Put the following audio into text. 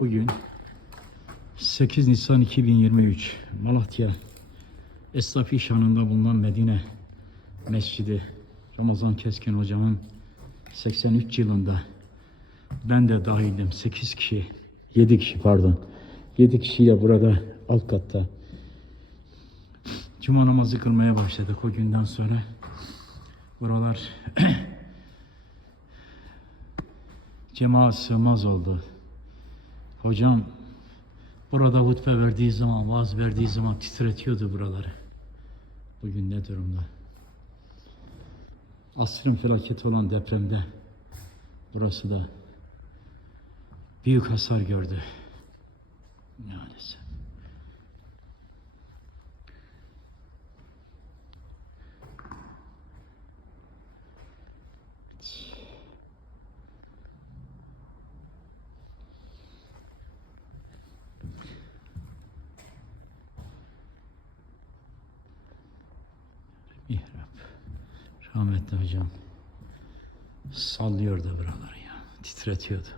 Bugün 8 Nisan 2023 Malatya Esnaf İşhanı'nda bulunan Medine Mescidi Ramazan Keskin hocamın 83 yılında ben de dahildim 8 kişi 7 kişi pardon. 7 kişiyle burada alt katta Cuma namazı kılmaya başladık. O günden sonra buralar cemaat sığmaz oldu. Hocam burada hutbe verdiği zaman, vaaz verdiği zaman titretiyordu buraları. Bugün ne durumda? Asrın felaketi olan depremde burası da büyük hasar gördü. Maalesef. Mihrap. Rahmetli hocam sallıyordu buraları ya. Titretiyordu.